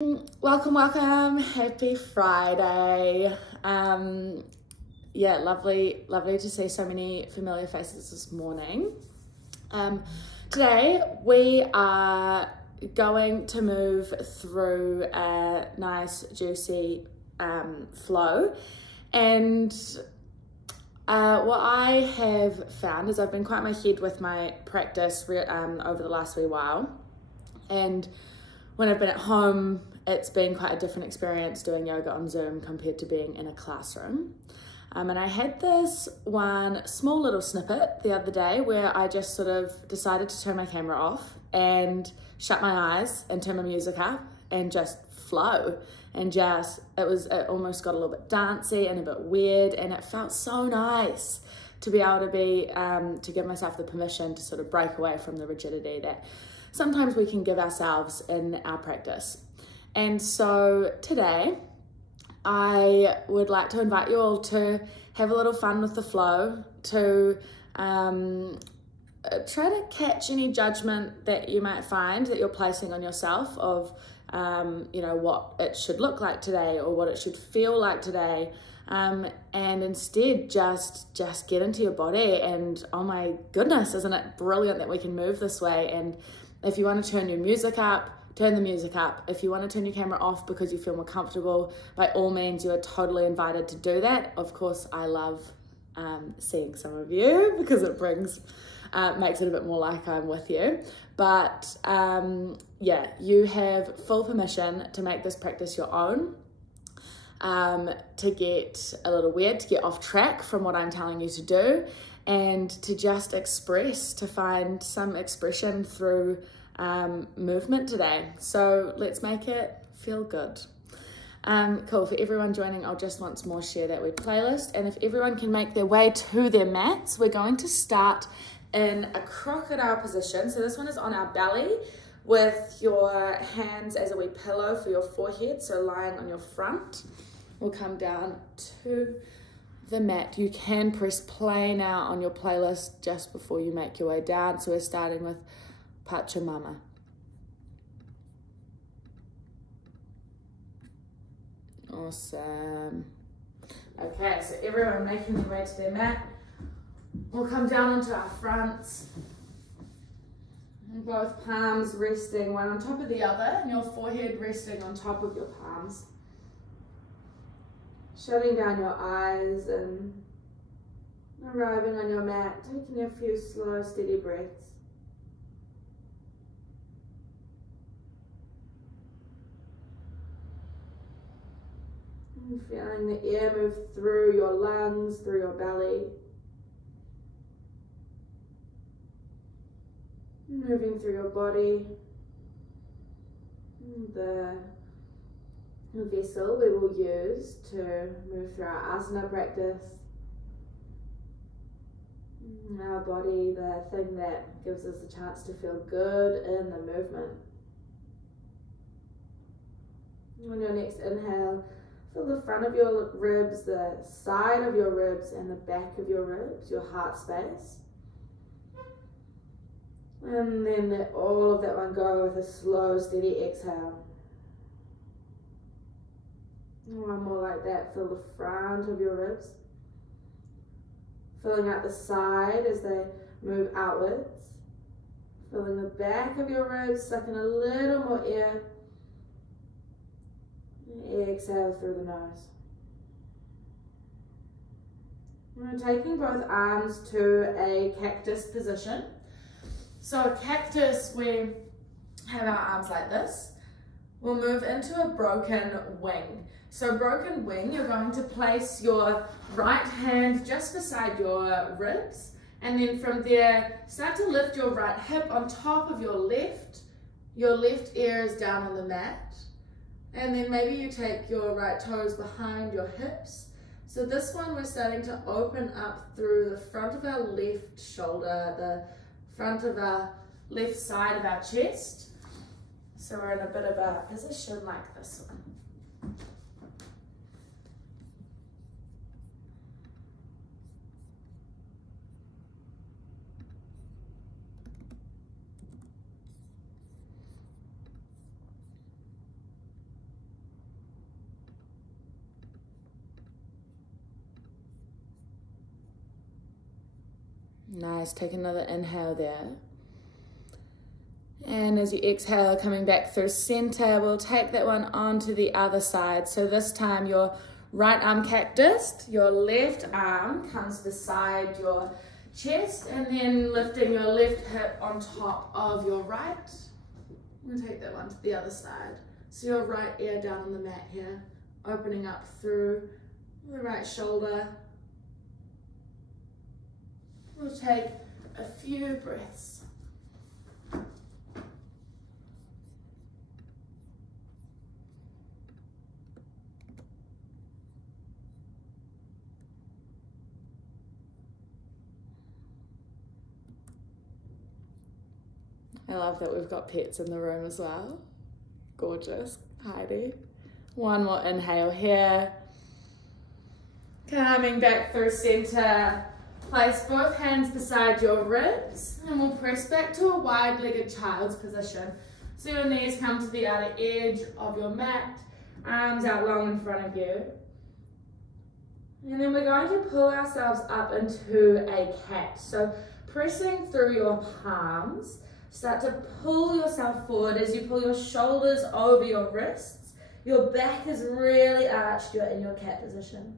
Welcome. Happy Friday. Yeah, lovely to see so many familiar faces this morning. Today we are going to move through a nice juicy flow, and what I have found is I've been quite in my head with my practice over the last wee while, and when I've been at home, it's been quite a different experience doing yoga on Zoom compared to being in a classroom. And I had this one small little snippet the other day where I just sort of decided to turn my camera off and shut my eyes and turn my music up and just flow. And it almost got a little bit dancey and a bit weird, and it felt so nice to be able to give myself the permission to sort of break away from the rigidity that sometimes we can give ourselves in our practice. And so today I would like to invite you all to have a little fun with the flow, to try to catch any judgment that you might find that you're placing on yourself of what it should look like today or what it should feel like today, and instead just get into your body. And oh my goodness, isn't it brilliant that we can move this way? And if you want to turn your music up, turn the music up. If you want to turn your camera off because you feel more comfortable, by all means, you are totally invited to do that. Of course, I love seeing some of you because it makes it a bit more like I'm with you. But yeah, you have full permission to make this practice your own, to get a little weird, to get off track from what I'm telling you to do, and to just express, to find some expression through movement today. So let's make it feel good. Cool. For everyone joining, I'll just once more share that web playlist. And if everyone can make their way to their mats, we're going to start in a crocodile position. So this one is on our belly with your hands as a wee pillow for your forehead. So lying on your front. We'll come down to the mat. You can press play now on your playlist just before you make your way down. So we're starting with Pachamama. Awesome. Okay, so everyone making their way to their mat. We'll come down onto our fronts. And both palms resting one on top of the other, and your forehead resting on top of your palms. Shutting down your eyes and arriving on your mat, taking a few slow, steady breaths. And feeling the air move through your lungs, through your belly. Moving through your body. The vessel we will use to move through our asana practice. Our body, the thing that gives us a chance to feel good in the movement. On your next inhale, feel the front of your ribs, the side of your ribs, and the back of your ribs, your heart space. And then let all of that one go with a slow, steady exhale. One more like that. Feel the front of your ribs, filling out the side as they move outwards. Filling the back of your ribs, sucking a little more air. And exhale through the nose. We're taking both arms to a cactus position. So a cactus, we have our arms like this. We'll move into a broken wing. So broken wing, you're going to place your right hand just beside your ribs, and then from there, start to lift your right hip on top of your left. Your left ear is down on the mat, and then maybe you take your right toes behind your hips. So this one, we're starting to open up through the front of our left shoulder, the front of our left side of our chest. So we're in a bit of a position like this one. Nice, take another inhale there. And as you exhale, coming back through center, we'll take that one onto the other side. So this time your right arm cactus, your left arm comes beside your chest, and then lifting your left hip on top of your right. We'll take that one to the other side. So your right ear down on the mat here, opening up through the right shoulder. We'll take a few breaths. I love that we've got pets in the room as well. Gorgeous, Heidi. One more inhale here. Coming back through center. Place both hands beside your ribs and we'll press back to a wide-legged child's position. So your knees come to the outer edge of your mat, arms out long in front of you. And then we're going to pull ourselves up into a cat. So pressing through your palms, start to pull yourself forward as you pull your shoulders over your wrists. Your back is really arched, you're in your cat position.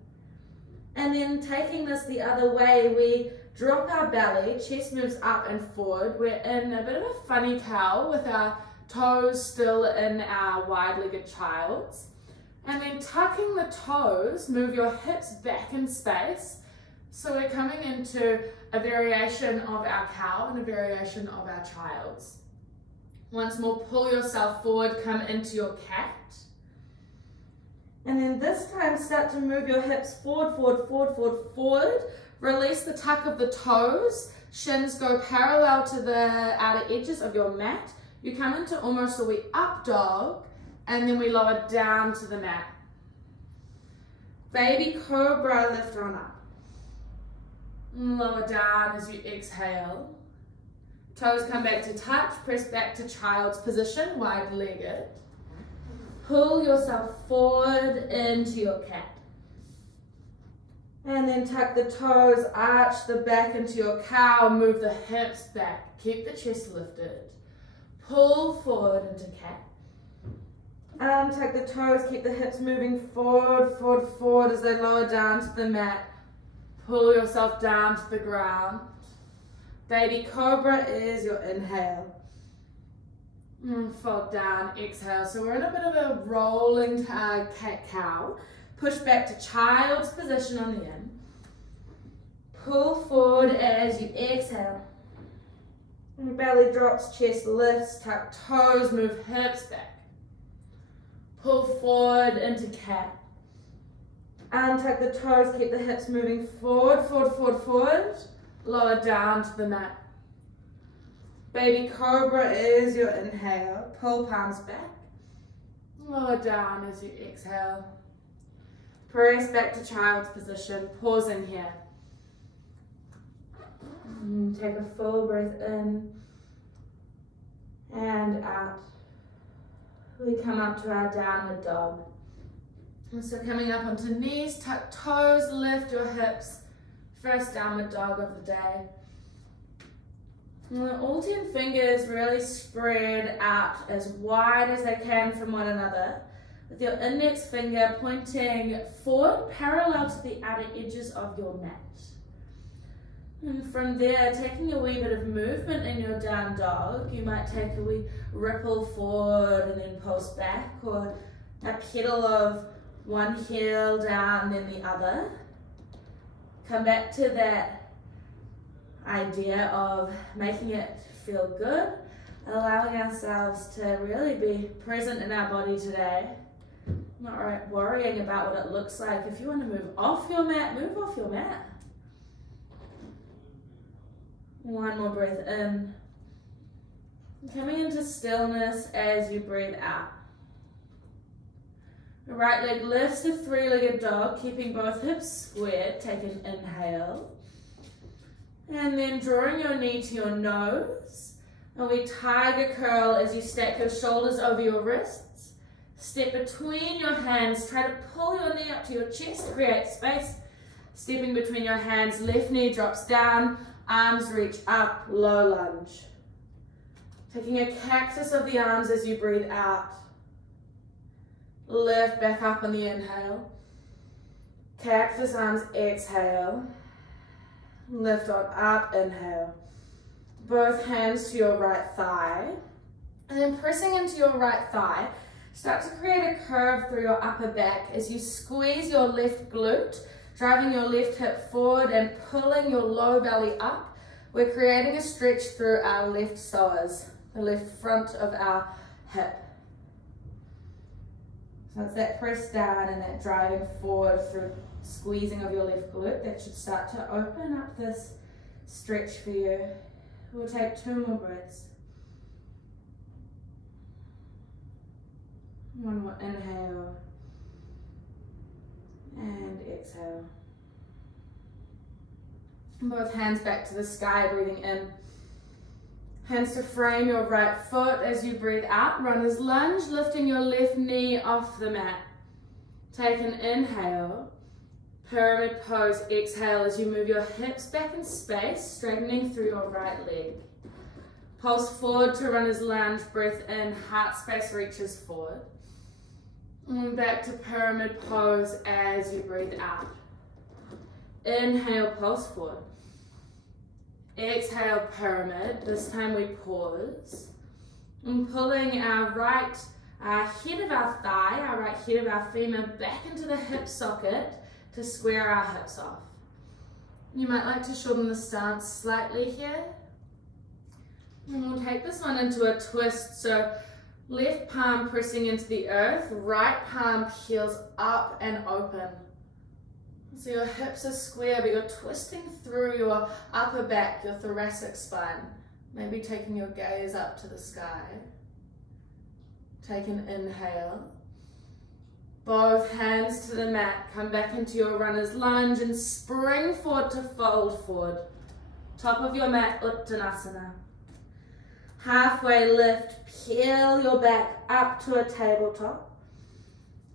And then taking this the other way, we drop our belly, chest moves up and forward. We're in a bit of a funny cow with our toes still in our wide-legged child's. And then tucking the toes, move your hips back in space. So we're coming into a variation of our cow and a variation of our child's. Once more, pull yourself forward, come into your cat. And then this time, start to move your hips forward, forward, forward, forward, forward. Release the tuck of the toes. Shins go parallel to the outer edges of your mat. You come into almost a wee up dog, and then we lower down to the mat. Baby cobra, lift on up. Lower down as you exhale. Toes come back to touch, press back to child's position, wide-legged. Pull yourself forward into your cat. And then tuck the toes, arch the back into your cow, move the hips back, keep the chest lifted. Pull forward into cat. And tuck the toes, keep the hips moving forward, forward, forward as they lower down to the mat. Pull yourself down to the ground. Baby cobra is your inhale. Fold down, exhale. So we're in a bit of a rolling cat-cow. Push back to child's position on the in. Pull forward as you exhale. And belly drops, chest lifts, tuck toes, move hips back. Pull forward into cat. Untuck the toes, keep the hips moving forward, forward, forward, forward. Lower down to the mat. Baby cobra is your inhale. Pull palms back. Lower down as you exhale. Press back to child's position. Pause in here. Take a full breath in and out. We come up to our downward dog. So coming up onto knees, tuck toes, lift your hips. First downward dog of the day. All 10 fingers really spread out as wide as they can from one another, with your index finger pointing forward parallel to the outer edges of your mat. And from there, taking a wee bit of movement in your down dog, you might take a wee ripple forward and then pulse back, or a pedal of one heel down then the other. Come back to that idea of making it feel good, allowing ourselves to really be present in our body today, not worrying about what it looks like. If you want to move off your mat, move off your mat. One more breath in. Coming into stillness as you breathe out. The right leg lifts to three-legged dog, keeping both hips squared. Take an inhale. And then drawing your knee to your nose. And we tiger curl as you stack your shoulders over your wrists. Step between your hands. Try to pull your knee up to your chest. Create space. Stepping between your hands. Left knee drops down. Arms reach up, low lunge. Taking a cactus of the arms as you breathe out. Lift back up on the inhale. Cactus arms, exhale. Lift on up, inhale. Both hands to your right thigh. And then pressing into your right thigh, start to create a curve through your upper back as you squeeze your left glute, driving your left hip forward and pulling your low belly up. We're creating a stretch through our left psoas, the left front of our hip. So it's that press down and that driving forward through squeezing of your left glute that should start to open up this stretch for you. We'll take 2 more breaths. One more inhale and exhale. Both hands back to the sky, breathing in. Hands to frame your right foot as you breathe out. Runner's lunge, lifting your left knee off the mat. Take an inhale. Pyramid pose, exhale as you move your hips back in space, straightening through your right leg. Pulse forward to runner's lunge, breath in, heart space reaches forward. And back to pyramid pose as you breathe out. Inhale, pulse forward. Exhale, pyramid. This time we pause. And pulling our right head of our thigh, our right head of our femur back into the hip socket to square our hips off. You might like to shorten the stance slightly here. And we'll take this one into a twist. So left palm pressing into the earth, right palm heels up and open. So your hips are square, but you're twisting through your upper back, your thoracic spine. Maybe taking your gaze up to the sky. Take an inhale. Both hands to the mat. Come back into your runner's lunge and spring forward to fold forward. Top of your mat, Uttanasana. Halfway lift, peel your back up to a tabletop.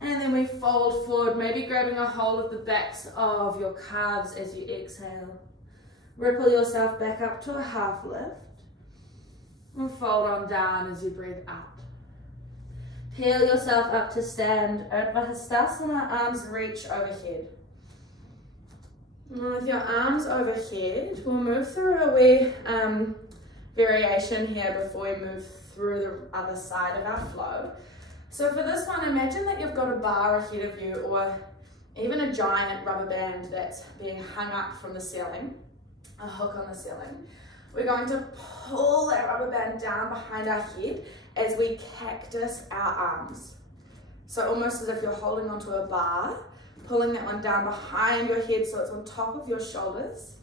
And then we fold forward, maybe grabbing a hold of the backs of your calves as you exhale. Ripple yourself back up to a half lift. And fold on down as you breathe out. Peel yourself up to stand. Urdhva Hastasana, arms reach overhead. And with your arms overhead, we'll move through a wee variation here before we move through the other side of our flow. So for this one, imagine that you've got a bar ahead of you or even a giant rubber band that's being hung up from the ceiling, a hook on the ceiling. We're going to pull that rubber band down behind our head as we cactus our arms. So almost as if you're holding onto a bar, pulling that one down behind your head so it's on top of your shoulders.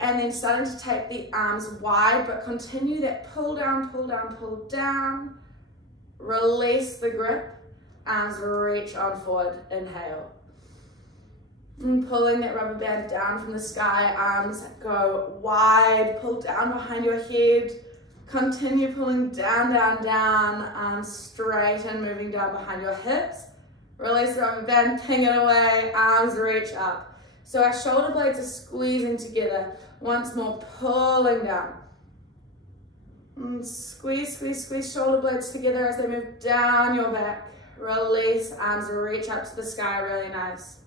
And then starting to take the arms wide, but continue that pull down, pull down, pull down. Release the grip, arms reach on forward, inhale. And pulling that rubber band down from the sky, arms go wide, pull down behind your head. Continue pulling down, down, down, arms straight and moving down behind your hips. Release the rubber band, ping it away, arms reach up. So our shoulder blades are squeezing together. Once more, pulling down. And squeeze, squeeze, squeeze shoulder blades together as they move down your back. Release, arms reach up to the sky, really nice.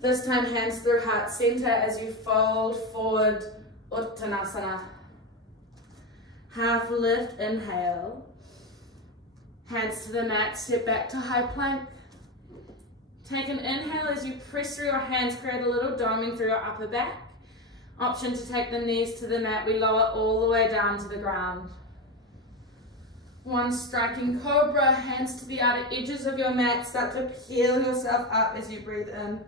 This time, hands through heart center as you fold forward, Uttanasana. Half lift, inhale. Hands to the mat, step back to high plank. Take an inhale as you press through your hands, create a little doming through your upper back. Option to take the knees to the mat, we lower all the way down to the ground. One striking cobra, hands to the outer edges of your mat, start to peel yourself up as you breathe in.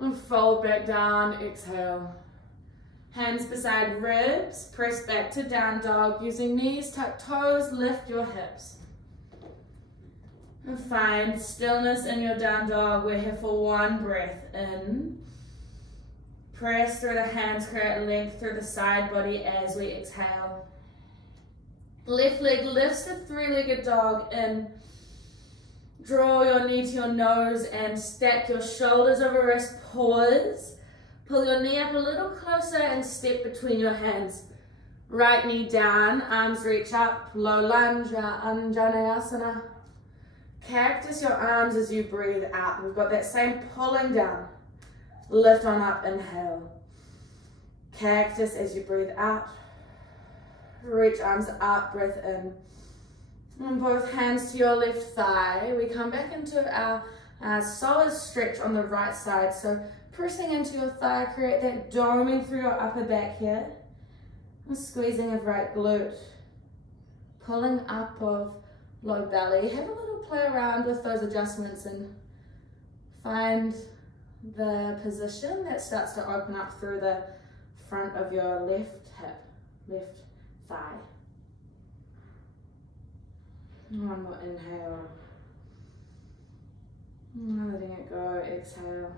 And fold back down, exhale. Hands beside ribs, press back to down dog, using knees, tuck toes, lift your hips. And find stillness in your down dog. We're here for one breath in. Press through the hands, create length through the side body as we exhale. Left leg lifts to three-legged dog in. Draw your knee to your nose and stack your shoulders over wrist. Pause. Pull your knee up a little closer and step between your hands. Right knee down, arms reach up, low lunge, Anjaneyasana. Cactus your arms as you breathe out. We've got that same pulling down. Lift on up, inhale. Cactus as you breathe out. Reach arms up, breath in. And both hands to your left thigh. We come back into our solid stretch on the right side. So pressing into your thigh, create that doming through your upper back here. And squeezing of right glute. Pulling up of low belly. Have a little play around with those adjustments and find the position that starts to open up through the front of your left hip, left thigh. One more inhale. Letting it go, exhale.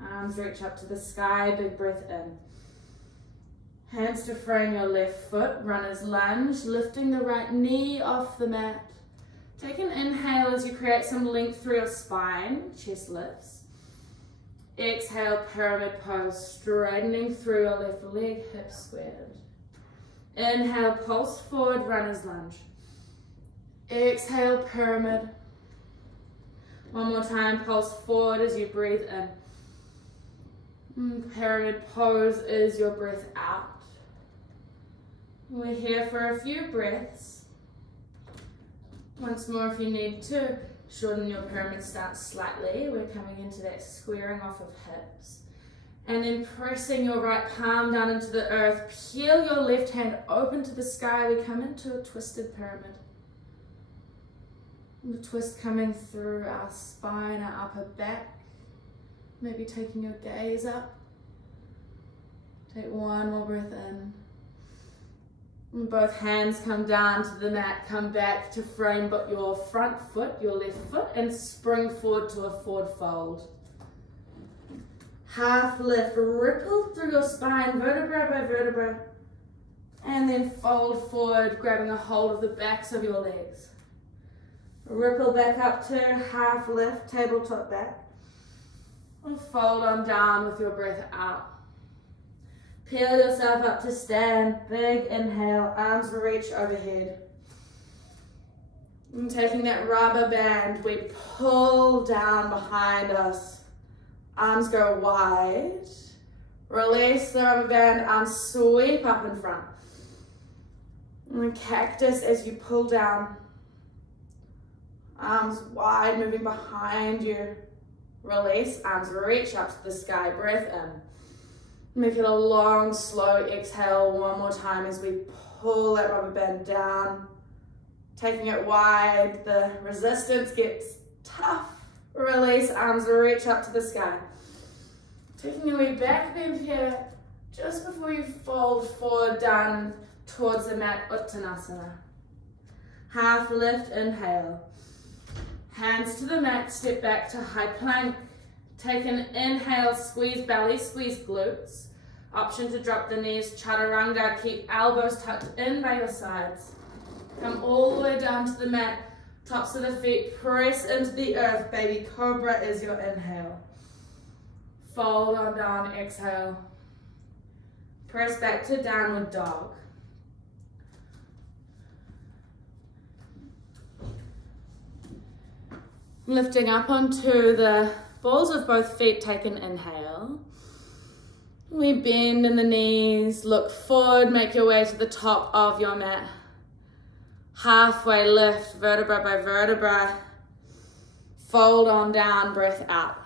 Arms reach up to the sky, big breath in. Hands to frame your left foot, runner's lunge, lifting the right knee off the mat. Take an inhale as you create some length through your spine, chest lifts. Exhale, pyramid pose, straightening through your left leg, hips squared. Inhale, pulse forward, runner's lunge. Exhale, pyramid. One more time, pulse forward as you breathe in. Pyramid pose is your breath out. We're here for a few breaths. Once more, if you need to shorten your pyramid stance slightly, we're coming into that squaring off of hips. And then pressing your right palm down into the earth, peel your left hand open to the sky. We come into a twisted pyramid. The twist coming through our spine, our upper back. Maybe taking your gaze up. Take one more breath in. And both hands come down to the mat, come back to frame but your front foot, your left foot, and spring forward to a forward fold. Half lift, ripple through your spine, vertebra by vertebra, and then fold forward, grabbing a hold of the backs of your legs. Ripple back up to half lift, tabletop back. And fold on down with your breath out. Peel yourself up to stand, big inhale, arms reach overhead. And taking that rubber band, we pull down behind us. Arms go wide. Release the rubber band, arms sweep up in front. And cactus as you pull down. Arms wide, moving behind you. Release, arms reach up to the sky, breath in. Make it a long, slow exhale one more time as we pull that rubber band down. Taking it wide, the resistance gets tough. Release, arms reach up to the sky. Taking a wee back bend here, just before you fold forward down towards the mat, Uttanasana. Half lift, inhale. Hands to the mat, step back to high plank. Take an inhale, squeeze belly, squeeze glutes. Option to drop the knees, chaturanga, keep elbows tucked in by your sides. Come all the way down to the mat, tops of the feet, press into the earth, baby cobra is your inhale. Fold on down, exhale. Press back to downward dog. Lifting up onto the balls of both feet, take an inhale. We bend in the knees, look forward, make your way to the top of your mat. Halfway lift, vertebra by vertebra. Fold on down, breath out.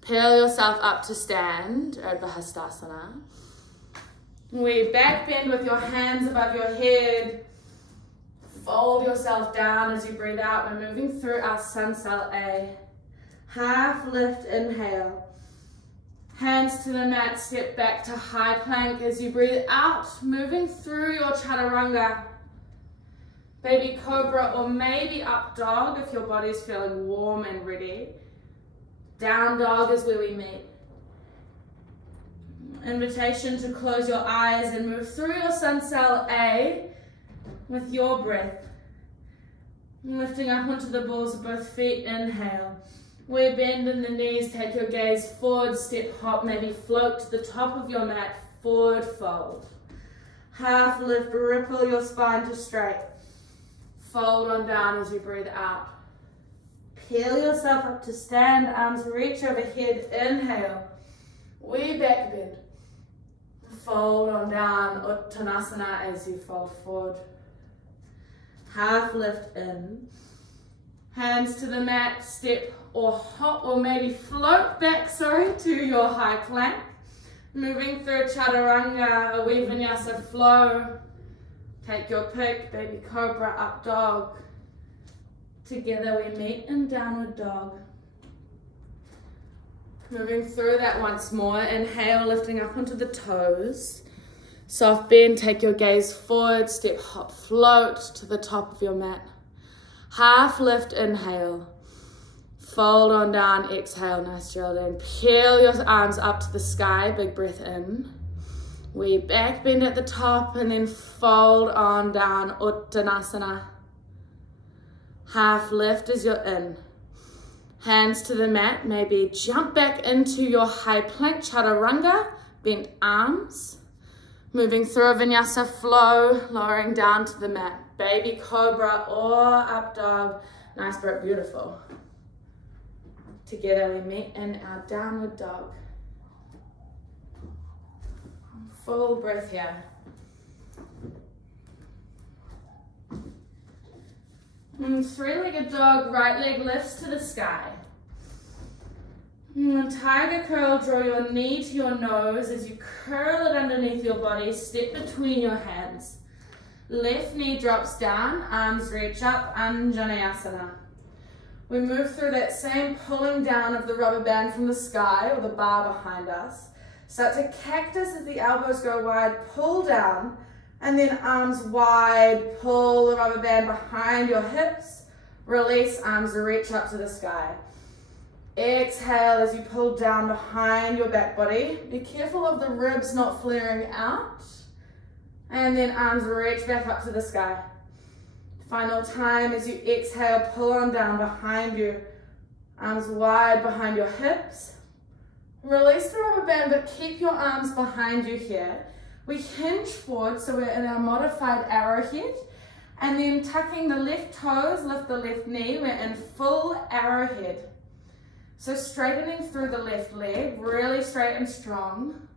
Peel yourself up to stand, Urdhva Hastasana. We back bend with your hands above your head. Fold yourself down as you breathe out. We're moving through our sun cell A. Half lift, inhale. Hands to the mat, step back to high plank as you breathe out, moving through your chaturanga. Baby cobra or maybe up dog if your body's feeling warm and ready. Down dog is where we meet. Invitation to close your eyes and move through your sun cell A with your breath. Lifting up onto the balls of both feet, inhale. We bend in the knees, take your gaze forward, step hop, maybe float to the top of your mat, forward fold. Half lift, ripple your spine to straight. Fold on down as you breathe out. Peel yourself up to stand, arms reach overhead, inhale. We back bend. Fold on down, Uttanasana as you fold forward. Half lift in. Hands to the mat, step or hop or maybe float back, to your high plank. Moving through Chaturanga, a Vinyasa Flow. Take your pick, baby cobra, up dog. Together we meet in downward dog. Moving through that once more. Inhale, lifting up onto the toes. Soft bend, take your gaze forward, step, hop, float to the top of your mat. Half lift, inhale. Fold on down, exhale, nice drill in. Peel your arms up to the sky, big breath in. We back bend at the top and then fold on down, Uttanasana. Half lift as you're in. Hands to the mat, maybe jump back into your high plank, Chaturanga, bent arms. Moving through a Vinyasa Flow, lowering down to the mat. Baby cobra or up dog, nice breath, beautiful. Together we meet in our downward dog. Full breath here. Three-legged dog, right leg lifts to the sky. Tiger curl, draw your knee to your nose as you curl it underneath your body, step between your hands. Left knee drops down, arms reach up, Anjaneyasana. We move through that same pulling down of the rubber band from the sky or the bar behind us. Start to cactus as the elbows go wide, pull down, and then arms wide, pull the rubber band behind your hips, release, arms reach up to the sky. Exhale as you pull down behind your back body. Be careful of the ribs not flaring out. And then arms reach back up to the sky. Final time as you exhale, pull on down behind you. Arms wide behind your hips. Release the rubber band, but keep your arms behind you here. We hinge forward, so we're in our modified arrowhead. And then tucking the left toes, lift the left knee, we're in full arrowhead. So straightening through the left leg, really straight and strong.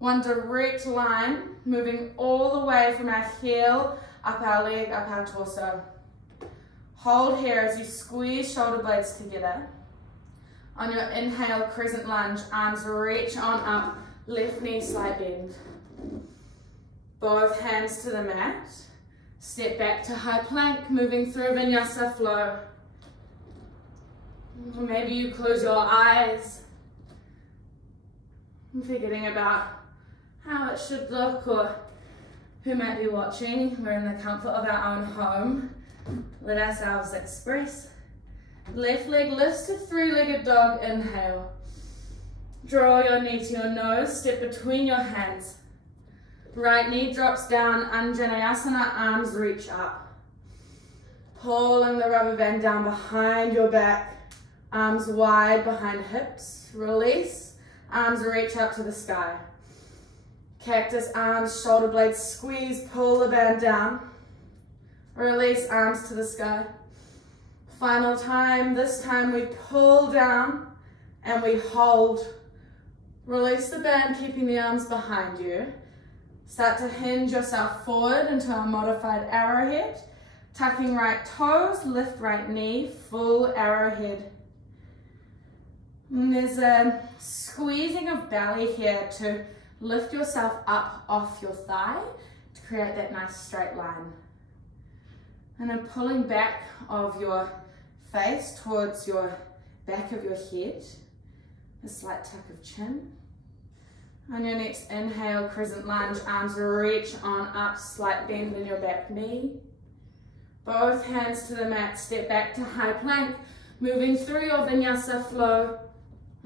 One direct line, moving all the way from our heel, up our leg, up our torso. Hold here as you squeeze shoulder blades together. On your inhale, crescent lunge, arms reach on up, left knee slight bend. Both hands to the mat. Step back to high plank, moving through Vinyasa Flow. Maybe you close your eyes, forgetting about how it should look or who might be watching. We're in the comfort of our own home. Let ourselves express. Left leg lifts to three-legged dog, inhale. Draw your knee to your nose, step between your hands. Right knee drops down, Anjaneyasana, arms reach up. Pulling the rubber band down behind your back. Arms wide behind hips, release, arms reach up to the sky. Cactus arms, shoulder blades squeeze, pull the band down. Release, arms to the sky. Final time, this time we pull down and we hold. Release the band, keeping the arms behind you. Start to hinge yourself forward into a modified arrowhead. Tucking right toes, lift right knee, full arrowhead. And there's a squeezing of belly here to lift yourself up off your thigh to create that nice straight line. And then pulling back of your face towards your back of your head, a slight tuck of chin. On your next inhale, crescent lunge, arms reach on up, slight bend in your back knee. Both hands to the mat, step back to high plank, moving through your Vinyasa Flow.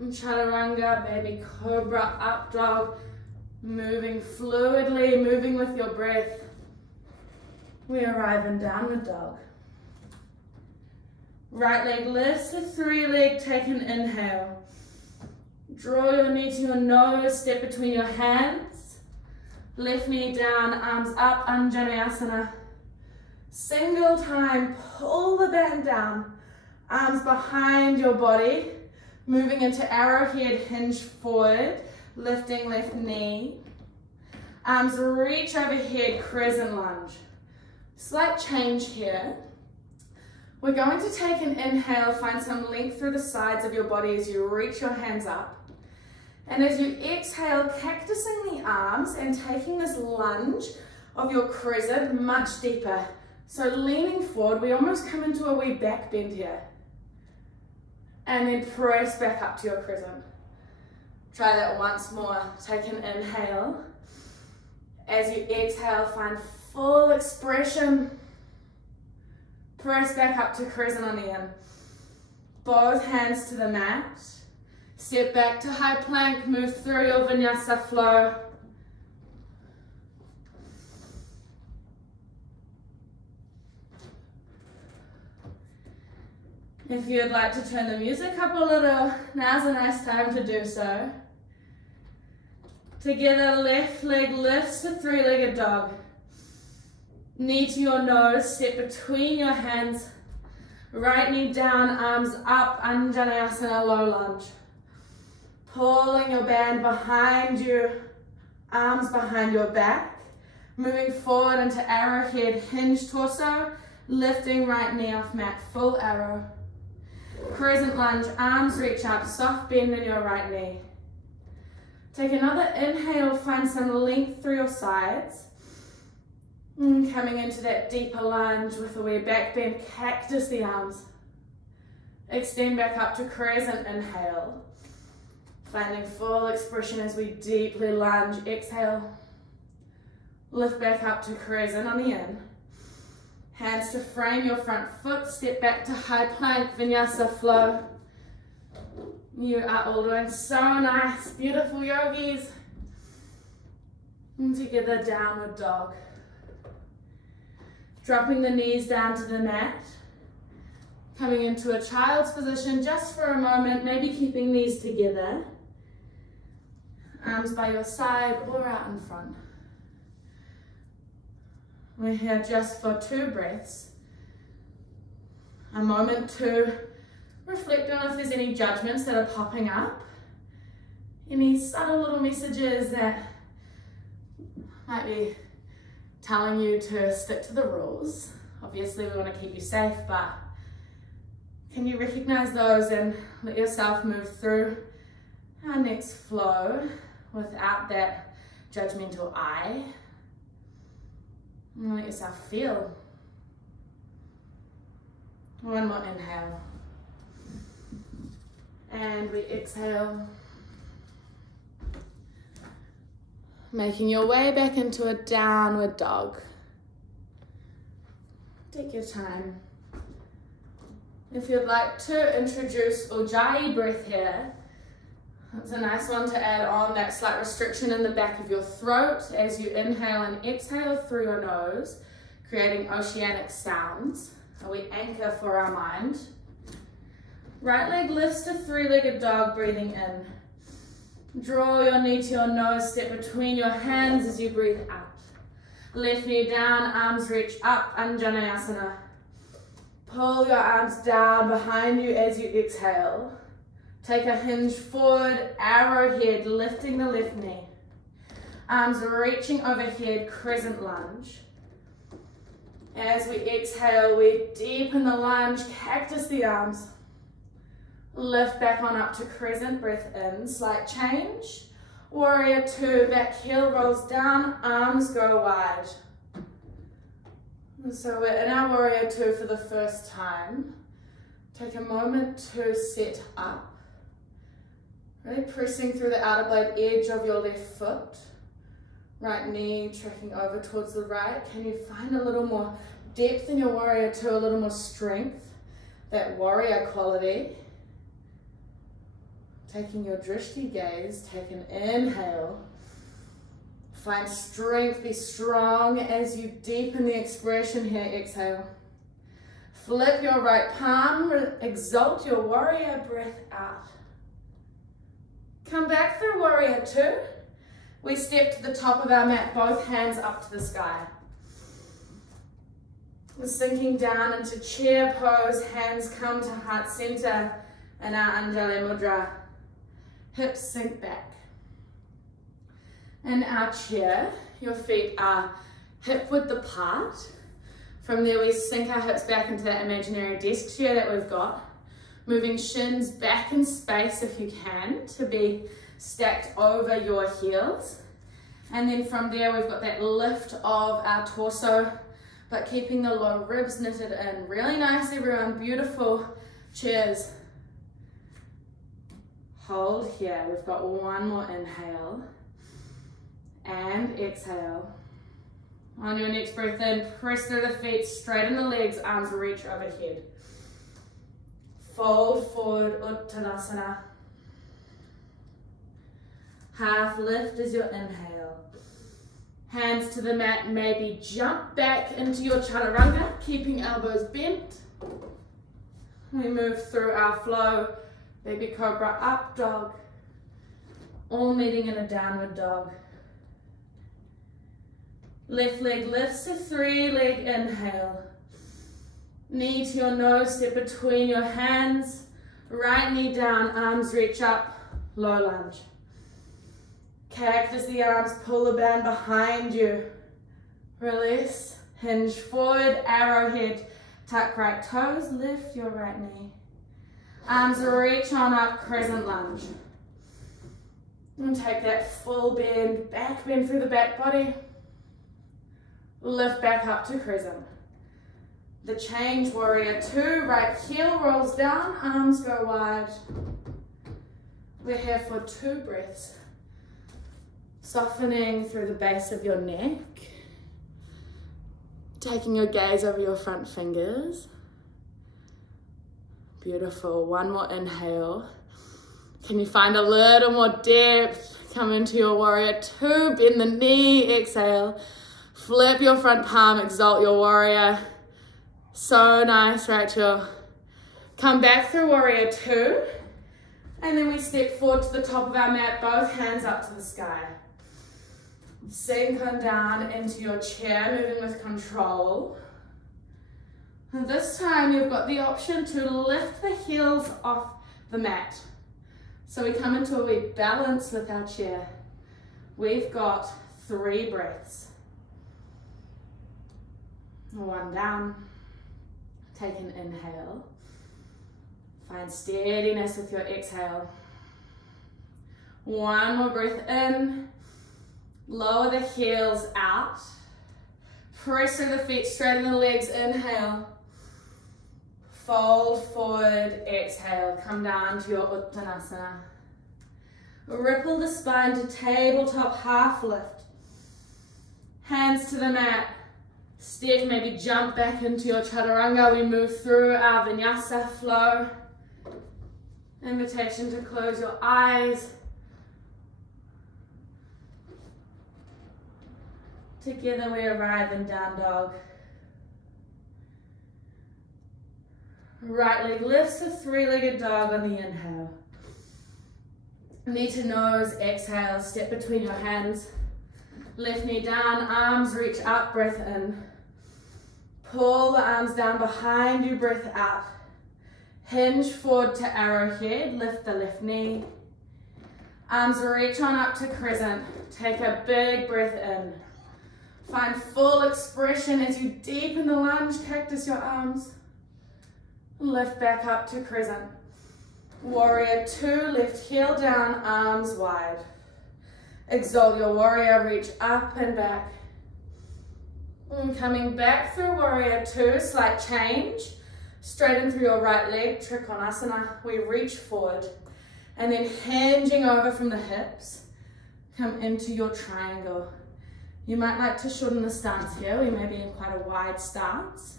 Chaturanga, baby cobra, up dog, moving fluidly, moving with your breath. We arrive in downward dog. Right leg lifts to three leg, take an inhale. Draw your knee to your nose, step between your hands. Left knee down, arms up, Asana. Single time, pull the band down. Arms behind your body, moving into arrowhead, hinge forward, lifting left knee. Arms reach overhead, crescent lunge. Slight change here. We're going to take an inhale, find some length through the sides of your body as you reach your hands up. And as you exhale, cactusing the arms and taking this lunge of your crescent much deeper. So leaning forward, we almost come into a wee back bend here. And then press back up to your crescent. Try that once more. Take an inhale. As you exhale, find full expression. Press back up to crescent on the in. Both hands to the mat. Step back to high plank, move through your Vinyasa Flow. If you'd like to turn the music up a little, now's a nice time to do so. Together, left leg lifts to three-legged dog. Knee to your nose, step between your hands. Right knee down, arms up, Asana, low lunge. Pulling your band behind you, arms behind your back. Moving forward into arrowhead, hinge torso. Lifting right knee off mat, full arrow. Crescent lunge, arms reach up, soft bend in your right knee. Take another inhale, find some length through your sides. Coming into that deeper lunge with a wee back bend, cactus the arms. Extend back up to crescent, inhale. Finding full expression as we deeply lunge, exhale. Lift back up to crescent on the in. Hands to frame your front foot, step back to high plank, Vinyasa Flow. You are all doing so nice, beautiful yogis. And together, downward dog. Dropping the knees down to the mat. Coming into a child's position just for a moment, maybe keeping knees together. Arms by your side or out in front. We're here just for 2 breaths. A moment to reflect on if there's any judgments that are popping up. Any subtle little messages that might be telling you to stick to the rules. Obviously we want to keep you safe, but can you recognize those and let yourself move through our next flow without that judgmental eye? And let yourself feel. One more inhale. And we exhale. Making your way back into a downward dog. Take your time. If you'd like to introduce Ujjayi breath here, it's a nice one to add on that slight restriction in the back of your throat as you inhale and exhale through your nose, creating oceanic sounds. We anchor for our mind. Right leg lifts to three-legged dog, breathing in. Draw your knee to your nose, step between your hands as you breathe out. Left knee down, arms reach up, Asana. Pull your arms down behind you as you exhale. Take a hinge forward, arrowhead, lifting the left knee. Arms reaching overhead, crescent lunge. As we exhale, we deepen the lunge, cactus the arms. Lift back on up to crescent, breath in, slight change. Warrior 2, back heel rolls down, arms go wide. And so we're in our Warrior 2 for the first time. Take a moment to sit up. Really pressing through the outer blade edge of your left foot. Right knee tracking over towards the right. Can you find a little more depth in your Warrior 2, a little more strength? That warrior quality. Taking your drishti gaze, take an inhale. Find strength, be strong as you deepen the expression here, exhale. Flip your right palm, exalt your warrior, breath out. Come back through warrior two. We step to the top of our mat, both hands up to the sky. We're sinking down into chair pose, hands come to heart center in our Anjali Mudra. Hips sink back. In our chair, your feet are hip width apart. From there we sink our hips back into that imaginary desk chair that we've got. Moving shins back in space if you can, to be stacked over your heels. And then from there we've got that lift of our torso, but keeping the low ribs knitted in. Really nice, everyone, beautiful. Cheers. Hold here, we've got one more inhale. And exhale. On your next breath in, press through the feet, straighten the legs, arms reach overhead. Fold forward, Uttanasana. Half lift is your inhale. Hands to the mat, maybe jump back into your chaturanga, keeping elbows bent. We move through our flow, baby cobra, up dog. All meeting in a downward dog. Left leg lifts to three leg inhale. Knee to your nose, step between your hands. Right knee down, arms reach up, low lunge. Cactus the arms, pull the band behind you. Release, hinge forward, arrowhead. Tuck right toes, lift your right knee. Arms reach on up, crescent lunge. And take that full bend, back bend through the back body. Lift back up to crescent. The change, warrior two, right heel rolls down, arms go wide. We're here for 2 breaths. Softening through the base of your neck. Taking your gaze over your front fingers. Beautiful, one more inhale. Can you find a little more depth? Come into your warrior two, bend the knee, exhale. Flip your front palm, exalt your warrior. So nice, Rachel. Come back through warrior two. And then we step forward to the top of our mat, both hands up to the sky. Sink on down into your chair, moving with control. And this time you've got the option to lift the heels off the mat. So we come into a wee balance with our chair. We've got 3 breaths. 1 down. Take an inhale. Find steadiness with your exhale. 1 more breath in. Lower the heels out. Press through the feet, straighten the legs, inhale. Fold forward, exhale. Come down to your Uttanasana. Ripple the spine to tabletop half lift. Hands to the mat. Step, maybe jump back into your chaturanga. We move through our Vinyasa Flow. Invitation to close your eyes. Together we arrive in down dog. Right leg lifts to 3-legged dog on the inhale. Knee to nose, exhale, step between your hands. Left knee down, arms reach up, breath in. Pull the arms down behind you, breath out. Hinge forward to arrowhead, lift the left knee. Arms reach on up to crescent. Take a big breath in. Find full expression as you deepen the lunge, cactus your arms. Lift back up to crescent. Warrior two, left heel down, arms wide. Exalt your warrior, reach up and back. And coming back through warrior two, slight change. Straighten through your right leg, Trikonasana. We reach forward. And then hinging over from the hips, come into your triangle. You might like to shorten the stance here. We may be in quite a wide stance.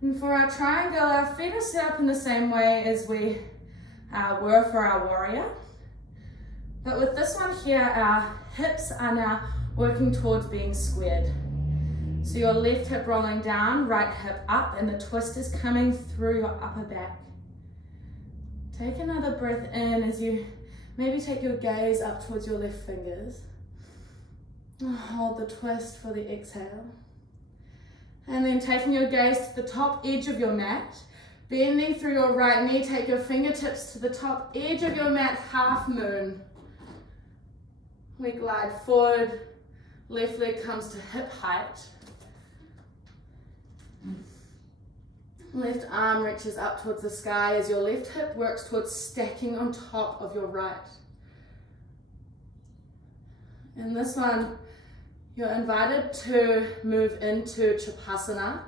And for our triangle, our feet are set up in the same way as we were for our warrior. But with this one here, our hips are now working towards being squared. So your left hip rolling down, right hip up, and the twist is coming through your upper back. Take another breath in as you maybe take your gaze up towards your left fingers. Hold the twist for the exhale. And then taking your gaze to the top edge of your mat, bending through your right knee, take your fingertips to the top edge of your mat, half moon. We glide forward, left leg comes to hip height. Left arm reaches up towards the sky as your left hip works towards stacking on top of your right. In this one, you're invited to move into Chapasana,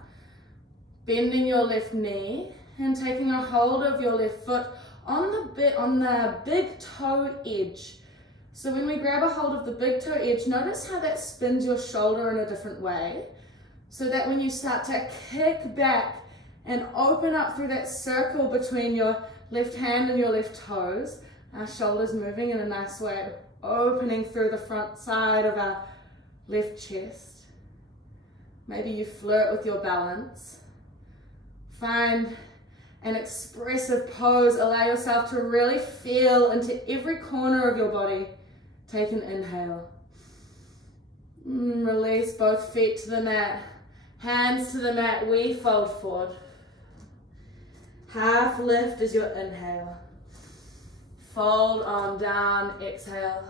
bending your left knee and taking a hold of your left foot on the big toe edge. So when we grab a hold of the big toe edge, notice how that spins your shoulder in a different way, so that when you start to kick back and open up through that circle between your left hand and your left toes, our shoulders moving in a nice way, opening through the front side of our left chest. Maybe you flirt with your balance. Find an expressive pose. Allow yourself to really feel into every corner of your body. Take an inhale. Release both feet to the mat. Hands to the mat, we fold forward. Half lift is your inhale. Fold on down, exhale.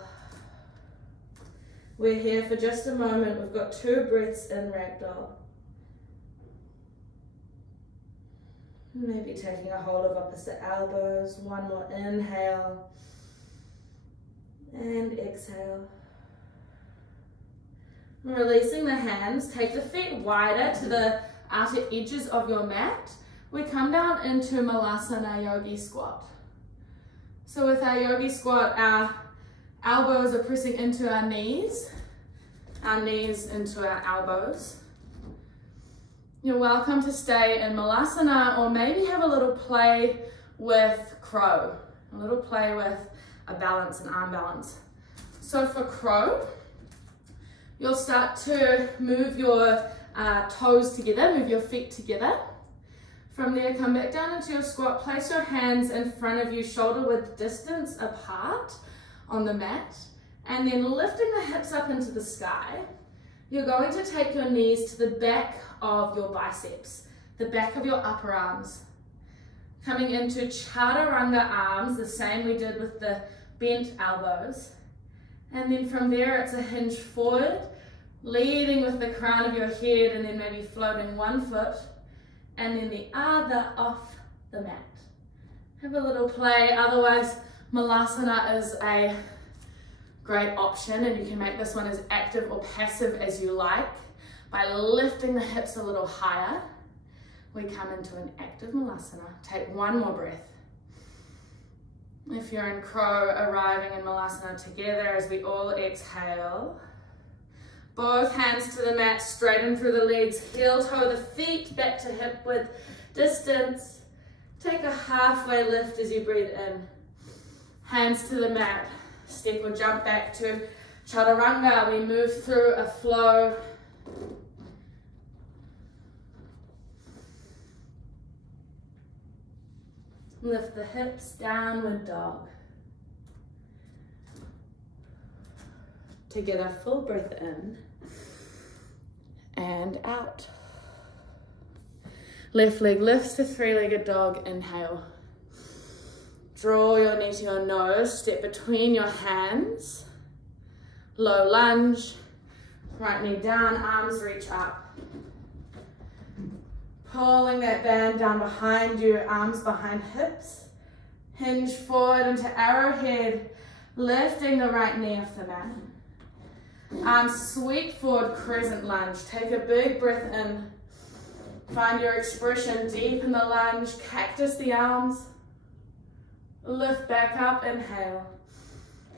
We're here for just a moment. We've got 2 breaths in ragdoll. Maybe taking a hold of opposite elbows. 1 more inhale. And exhale. Releasing the hands, take the feet wider to the outer edges of your mat. We come down into Malasana Yogi Squat. So with our Yogi Squat, our elbows are pressing into our knees into our elbows. You're welcome to stay in Malasana, or maybe have a little play with crow, a little play with a balance, an arm balance. So for crow, you'll start to move your toes together, move your feet together. From there, come back down into your squat. Place your hands in front of you, shoulder width distance apart on the mat. And then lifting the hips up into the sky, you're going to take your knees to the back of your biceps, the back of your upper arms. Coming into chaturanga arms, the same we did with the bent elbows. And then from there, it's a hinge forward, leading with the crown of your head, and then maybe floating 1 foot, and then the other off the mat. Have a little play. Otherwise, Malasana is a great option, and you can make this one as active or passive as you like. By lifting the hips a little higher, we come into an active Malasana. Take 1 more breath. If you're in crow, arriving in Malasana together as we all exhale. Both hands to the mat, straighten through the legs, heel toe the feet back to hip width distance. Take a halfway lift as you breathe in. Hands to the mat, step or jump back to chaturanga. We move through a flow. Lift the hips, downward dog. Together, full breath in and out. Left leg lifts to 3-legged dog, inhale. Draw your knee to your nose, step between your hands. Low lunge, right knee down, arms reach up. Pulling that band down behind you, arms behind hips. Hinge forward into arrowhead, lifting the right knee off the mat. Arms sweep forward, crescent lunge. Take a big breath in. Find your expression deep in the lunge. Cactus the arms. Lift back up, inhale.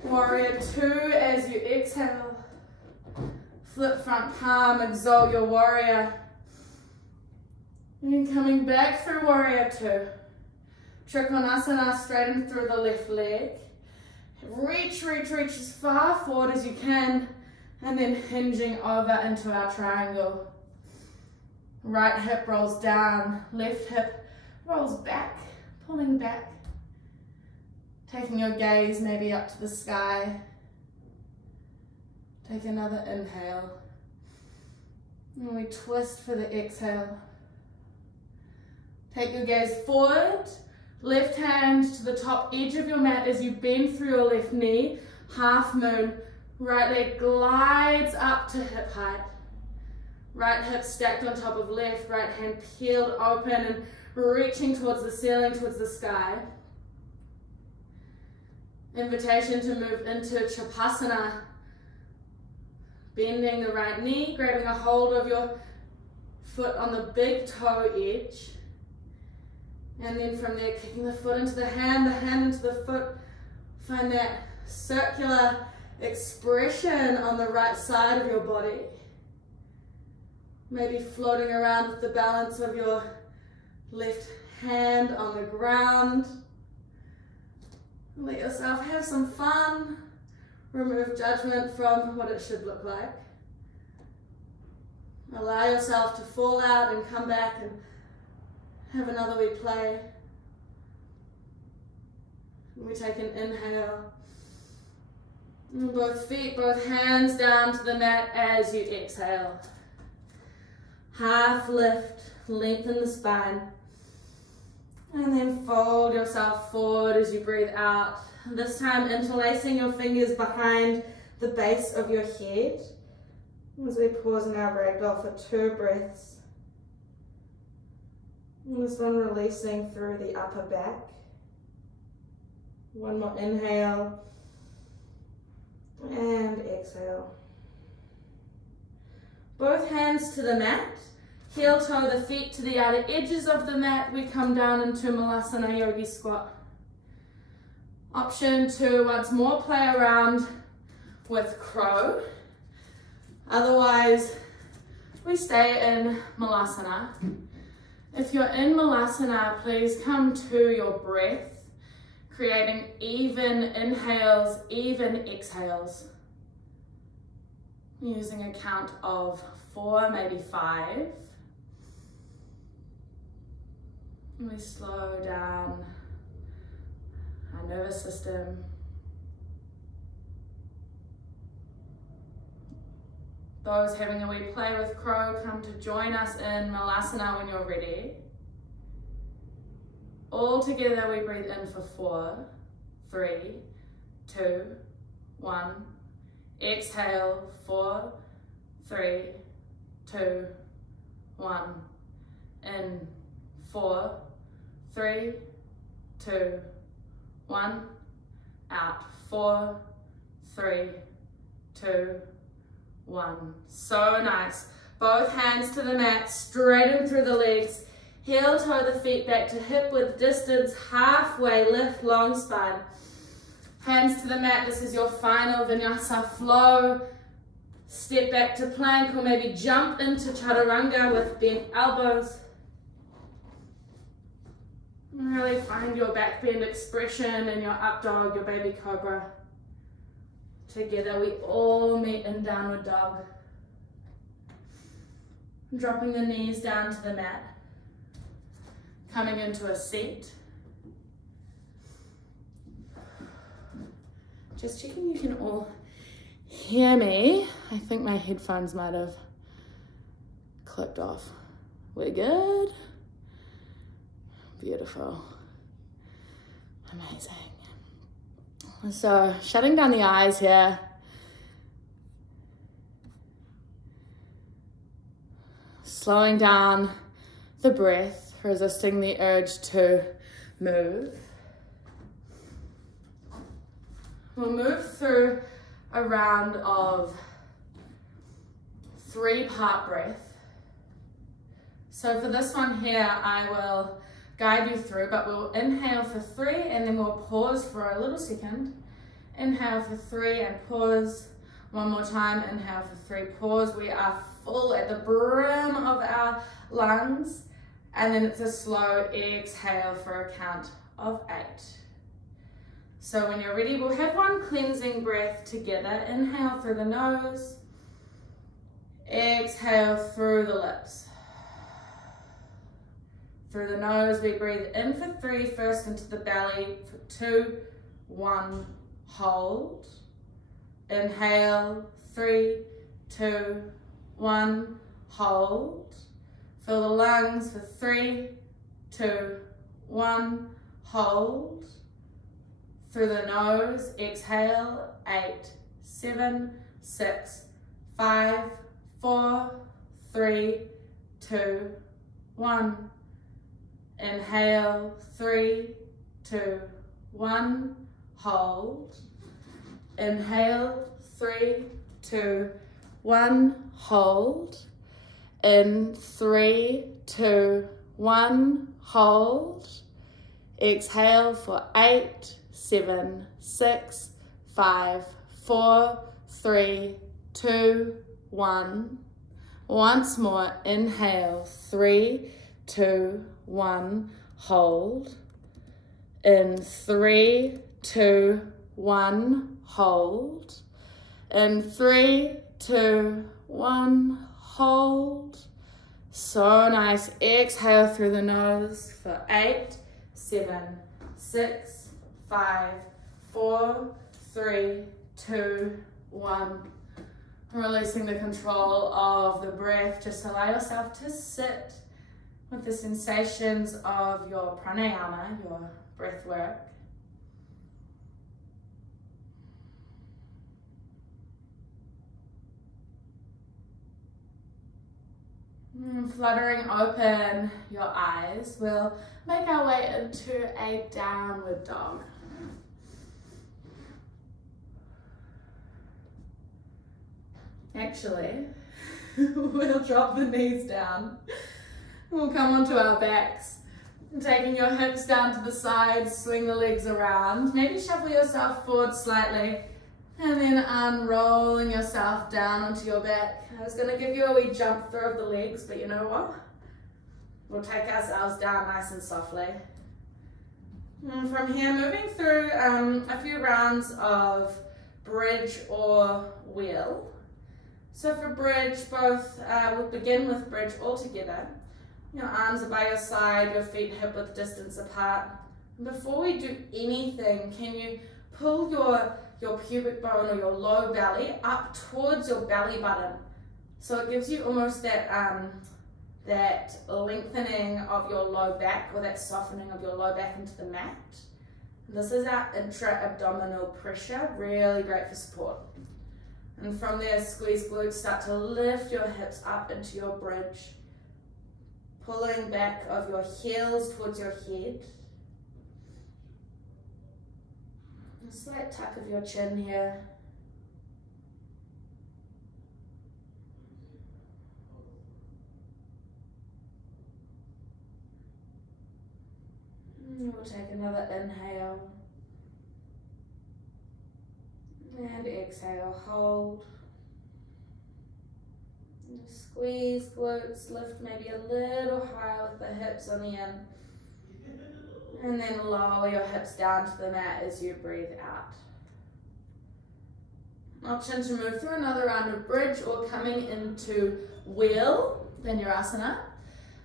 Warrior 2 as you exhale. Flip front palm, exalt your warrior. And coming back through warrior 2. Trikonasana, straighten through the left leg. Reach as far forward as you can. And then hinging over into our triangle. Right hip rolls down, left hip rolls back, pulling back. Taking your gaze maybe up to the sky. Take another inhale. And we twist for the exhale. Take your gaze forward. Left hand to the top edge of your mat as you bend through your left knee. Half moon. Right leg glides up to hip height. Right hip stacked on top of left. Right hand peeled open and reaching towards the ceiling, towards the sky. Invitation to move into Chapasana. Bending the right knee, grabbing a hold of your foot on the big toe edge. And then from there, kicking the foot into the hand into the foot. Find that circular expression on the right side of your body. Maybe floating around with the balance of your left hand on the ground. Let yourself have some fun. Remove judgment from what it should look like. Allow yourself to fall out and come back and have another wee play. We take an inhale. And both feet, both hands down to the mat as you exhale. Half lift, lengthen the spine. And then fold yourself forward as you breathe out. This time interlacing your fingers behind the base of your head. As we pause in our ragdoll for 2 breaths. And this one releasing through the upper back. One more inhale. And exhale. Both hands to the mat. Heel toe the feet to the outer edges of the mat. We come down into Malasana Yogi Squat. Option to once more play around with crow. Otherwise, we stay in Malasana. If you're in Malasana, please come to your breath, creating even inhales, even exhales. Using a count of 4, maybe 5. And we slow down our nervous system. Those having a wee play with crow, come to join us in Malasana when you're ready. All together we breathe in for 4, 3, 2, 1. Exhale, 4, 3, 2, 1. In 4, 3, 2, 1. Out, 4, 3, 2, 1. So nice. Both hands to the mat, straighten through the legs. Heel toe the feet back to hip width distance, halfway lift, long spine. Hands to the mat, this is your final Vinyasa Flow. Step back to plank or maybe jump into Chaturanga with bent elbows. Really find your back bend expression in your up dog, your baby cobra. Together we all meet in downward dog. Dropping the knees down to the mat. Coming into a seat. Just checking you can all hear me. I think my headphones might have clipped off. We're good. Beautiful. Amazing. So, shutting down the eyes here. Slowing down the breath, resisting the urge to move. We'll move through a round of 3-part breath. So for this one here, I will guide you through, but we'll inhale for 3 and then we'll pause for a little second. Inhale for 3 and pause. One more time, inhale for 3, pause. We are full at the brim of our lungs. And then it's a slow exhale for a count of 8. So when you're ready, we'll have one cleansing breath together. Inhale through the nose. Exhale through the lips. Through the nose, we breathe in for 3, first into the belly for 2, 1, hold. Inhale, 3, 2, 1, hold. Fill the lungs for 3, 2, 1, hold. Through the nose, exhale, 8, 7, 6, 5, 4, 3, 2, 1. Inhale, 3, 2, 1, hold. Inhale, 3, 2, 1, hold. In 3, 2, 1, hold. Exhale for 8, 7, 6, 5, 4, 3, 2, 1. Once more, inhale, 3, 2, 1, hold. In 3, 2, 1, hold. In 3, 2, 1, hold. So nice. Exhale through the nose for 8, 7, 6, 5, 4, 3, 2, 1. Releasing the control of the breath. Just allow yourself to sit with the sensations of your pranayama, your breath work. Fluttering open your eyes, we'll make our way into a downward dog. Actually, we'll drop the knees down. We'll come onto our backs, taking your hips down to the sides, swing the legs around, maybe shuffle yourself forward slightly, and then unrolling yourself down onto your back. I was going to give you a wee jump through of the legs, but you know what? We'll take ourselves down nice and softly. And from here, moving through a few rounds of bridge or wheel. So for bridge, we'll begin with bridge all together. Your arms are by your side, your feet hip width distance apart. And before we do anything, can you pull your pubic bone or your low belly up towards your belly button? So it gives you almost that that lengthening of your low back, or that softening of your low back into the mat. This is our intra-abdominal pressure, really great for support. And from there, squeeze glutes, start to lift your hips up into your bridge, pulling back of your heels towards your head. A slight tuck of your chin here. We'll take another inhale. And exhale, hold. Squeeze glutes, lift maybe a little higher with the hips on the in. And then lower your hips down to the mat as you breathe out. Option to move through another round of bridge or coming into wheel, then your asana.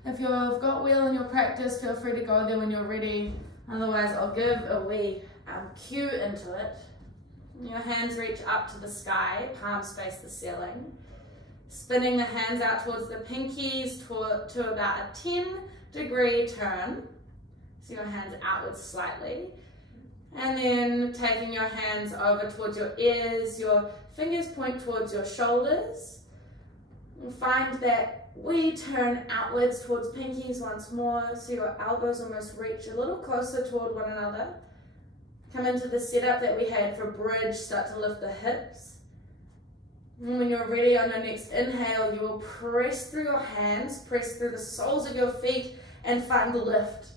If you've got wheel in your practice, feel free to go there when you're ready. Otherwise, I'll give a wee cue into it. Your hands reach up to the sky, palms face the ceiling. Spinning the hands out towards the pinkies to about a 10-degree turn. So your hands outwards slightly. And then taking your hands over towards your ears, your fingers point towards your shoulders. And find that we turn outwards towards pinkies once more, so your elbows almost reach a little closer toward one another. Come into the setup that we had for bridge, start to lift the hips. And when you're ready on your next inhale, you will press through your hands, press through the soles of your feet, and find the lift.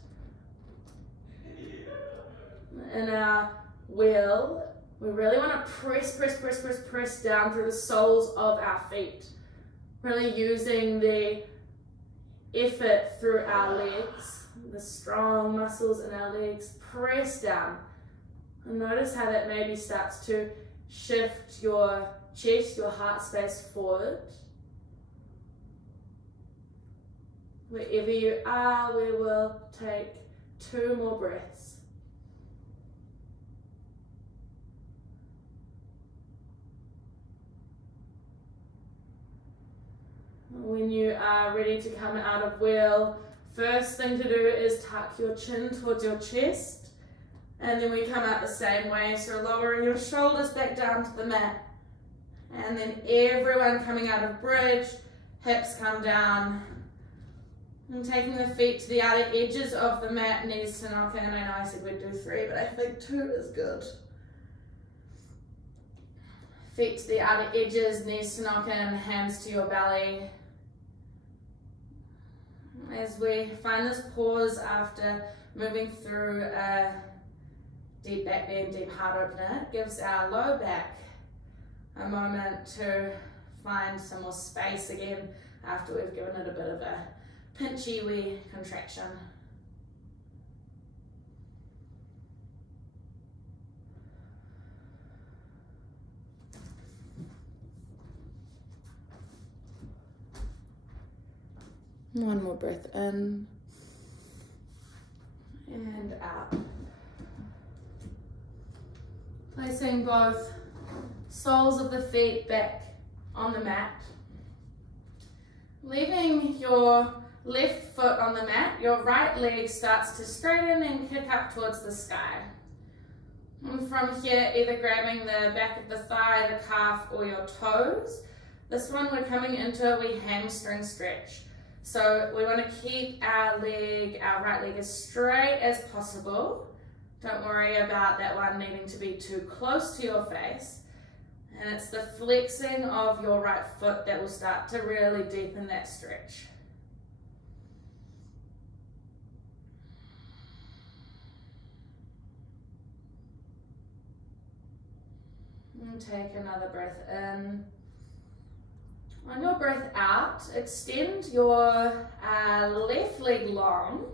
In our wheel, we really want to press down through the soles of our feet. Really using the effort through our legs, the strong muscles in our legs, press down. And notice how that maybe starts to shift your chest, your heart space forward. Wherever you are, we will take 2 more breaths. When you are ready to come out of wheel, first thing to do is tuck your chin towards your chest, and then we come out the same way, so lowering your shoulders back down to the mat, and then everyone coming out of bridge, hips come down, and taking the feet to the outer edges of the mat, knees to knock in. I know I said we'd do 3, but I think 2 is good. Feet to the outer edges, knees to knock in, hands to your belly. As we find this pause after moving through a deep back bend, deep heart opener, it gives our low back a moment to find some more space again after we've given it a bit of a pinchy wee contraction. One more breath in and out. Placing both soles of the feet back on the mat. Leaving your left foot on the mat, your right leg starts to straighten and kick up towards the sky. And from here, either grabbing the back of the thigh, the calf, or your toes. This one we're coming into a wee hamstring stretch. So we want to keep our right leg as straight as possible. Don't worry about that one needing to be too close to your face. And it's the flexing of your right foot that will start to really deepen that stretch. And take another breath in. On your breath out, extend your left leg long.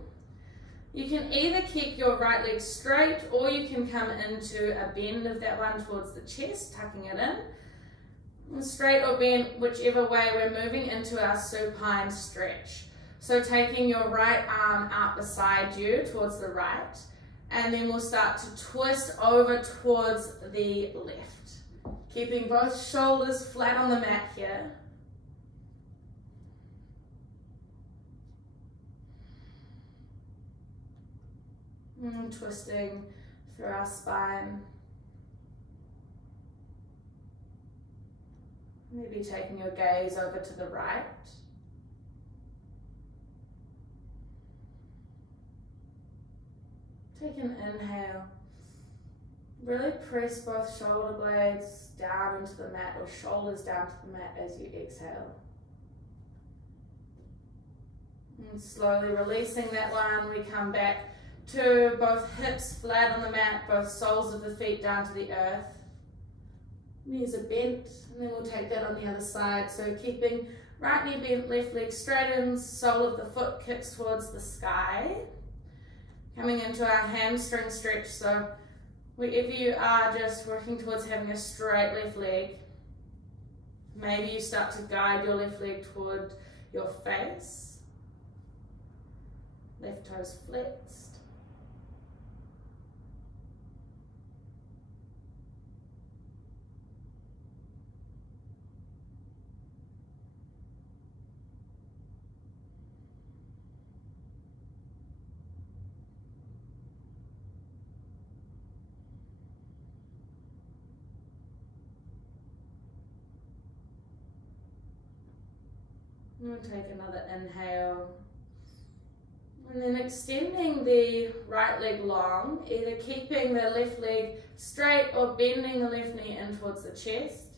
You can either keep your right leg straight, or you can come into a bend of that one towards the chest, tucking it in. Straight or bent, whichever way, we're moving into our supine stretch. So taking your right arm out beside you towards the right, and then we'll start to twist over towards the left. Keeping both shoulders flat on the mat here. And twisting through our spine. Maybe taking your gaze over to the right. Take an inhale. Really press both shoulder blades down into the mat, or shoulders down to the mat as you exhale. And slowly releasing that one, we come back to both hips flat on the mat, both soles of the feet down to the earth. Knees are bent, and then we'll take that on the other side. So keeping right knee bent, left leg straightens, sole of the foot kicks towards the sky. Coming into our hamstring stretch, so wherever you are, just working towards having a straight left leg. Maybe you start to guide your left leg toward your face. Left toes flexed. We'll take another inhale, and then extending the right leg long, either keeping the left leg straight or bending the left knee in towards the chest,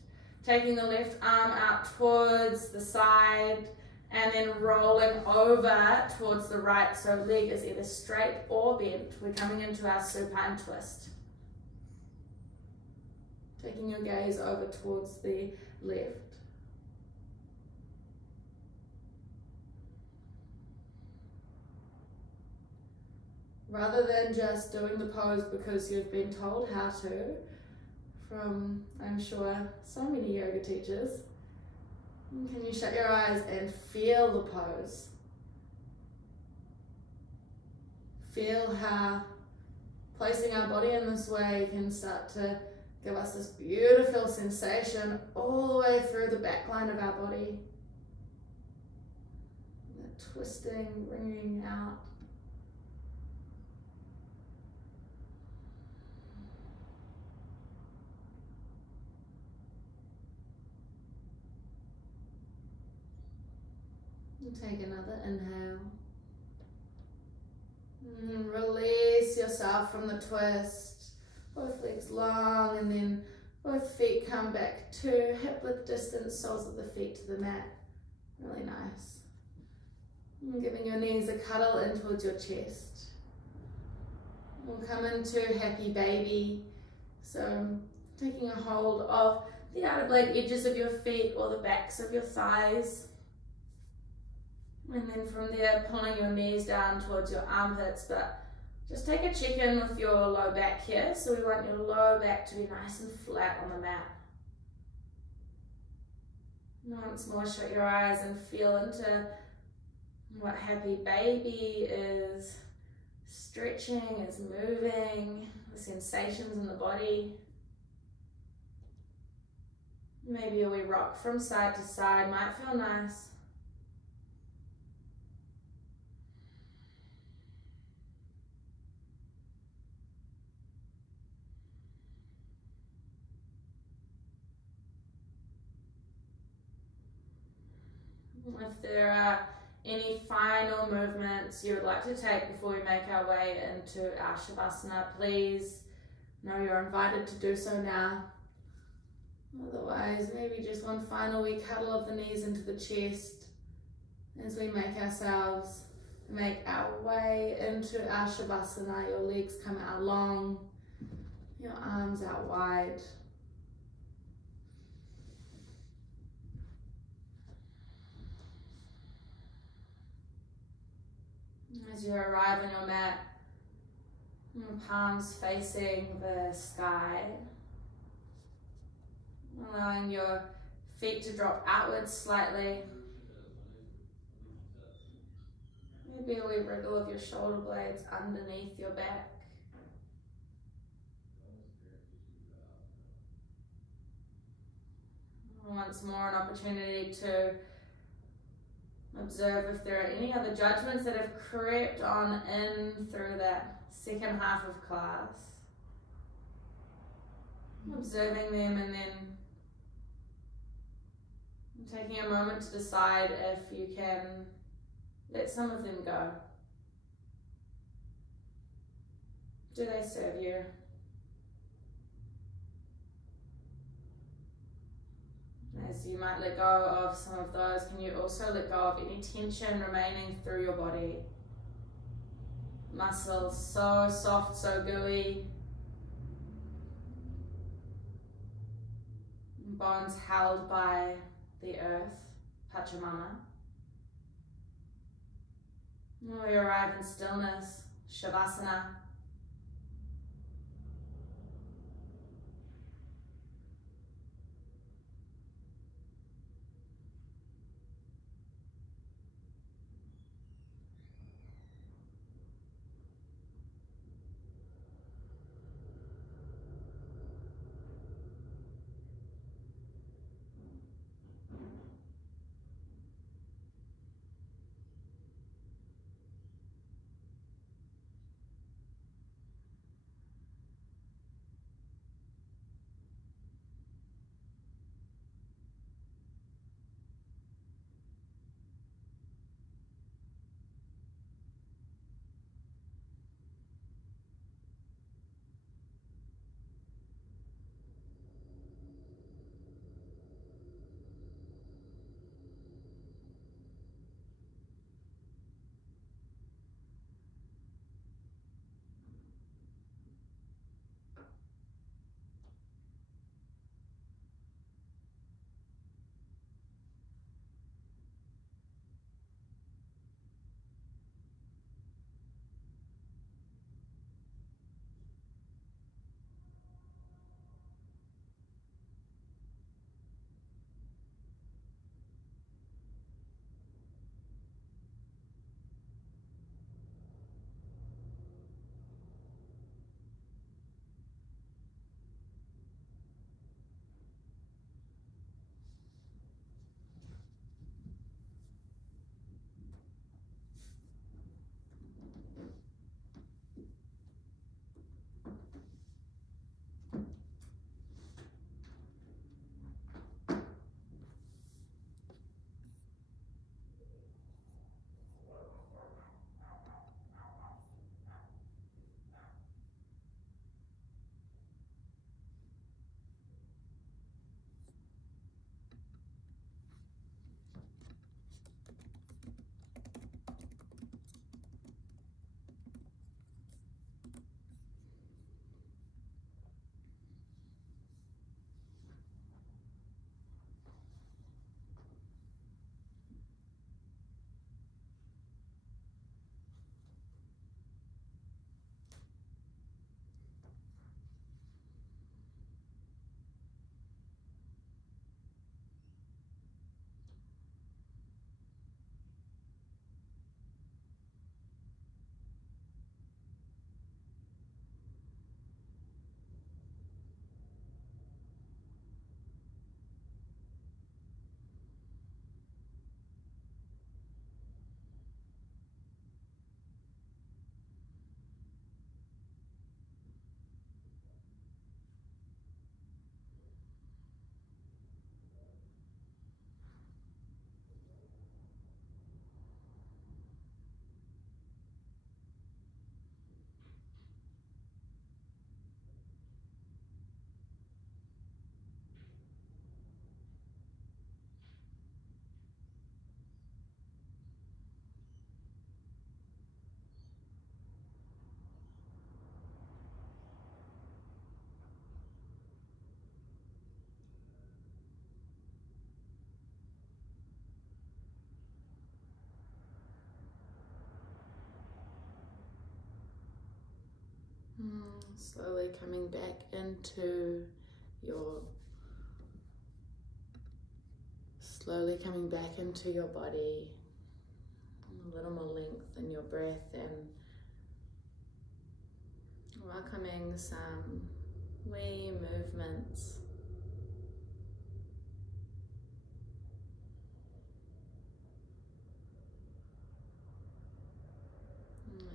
taking the left arm out towards the side, and then rolling over towards the right, so leg is either straight or bent. We're coming into our supine twist. Taking your gaze over towards the left. Rather than just doing the pose because you've been told how to from, I'm sure, so many yoga teachers, can you shut your eyes and feel the pose? Feel how placing our body in this way can start to give us this beautiful sensation all the way through the back line of our body. The twisting, wringing out. And take another inhale. And release yourself from the twist. Both legs long, and then both feet come back to hip width distance, soles of the feet to the mat. Really nice. And giving your knees a cuddle in towards your chest. We'll come into happy baby. So taking a hold of the outer blade edges of your feet or the backs of your thighs. And then from there, pulling your knees down towards your armpits, but just take a check in with your low back here. So we want your low back to be nice and flat on the mat. Once more, shut your eyes and feel into what happy baby is stretching, is moving, the sensations in the body. Maybe a wee rock from side to side might feel nice. If there are any final movements you would like to take before we make our way into our Shavasana, please know you're invited to do so now. Otherwise, maybe just one final wee cuddle of the knees into the chest as we make our way into our Shavasana. Your legs come out long, your arms out wide. As you arrive on your mat, your palms facing the sky, allowing your feet to drop outwards slightly. Maybe a wee wriggle of your shoulder blades underneath your back. Once more, an opportunity to observe if there are any other judgments that have crept on in through that second half of class. Observing them and then taking a moment to decide if you can let some of them go. Do they serve you? As you might let go of some of those, can you also let go of any tension remaining through your body? Muscles so soft, so gooey. Bones held by the earth, Pachamama. We arrive in stillness, Shavasana. Slowly coming back into your body. A little more length in your breath, and welcoming some wee movements.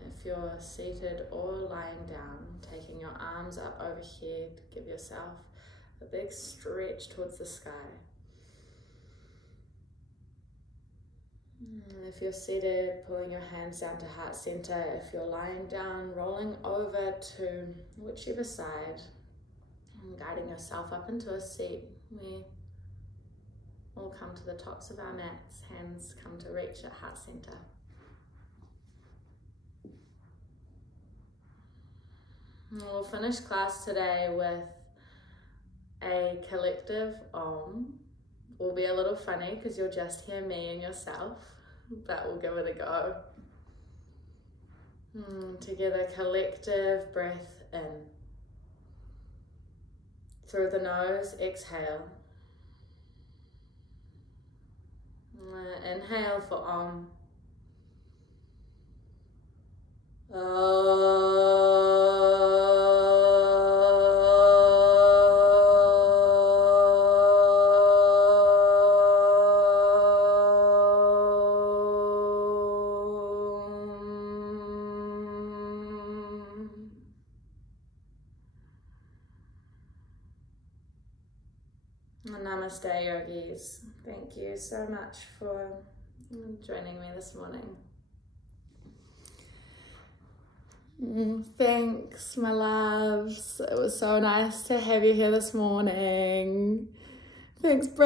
If you're seated or lying down, taking your arms up overhead, give yourself a big stretch towards the sky. If you're seated, pulling your hands down to heart center. If you're lying down, rolling over to whichever side, and guiding yourself up into a seat. We all come to the tops of our mats, hands come to reach at heart center. We'll finish class today with a collective Om. Will be a little funny because you'll just hear me and yourself, but we'll give it a go. Together, collective breath in. Through the nose, exhale. Inhale for Om. Namaste, yogis. Thank you so much for joining me this morning. Thanks, my loves. It was so nice to have you here this morning. Thanks, bro.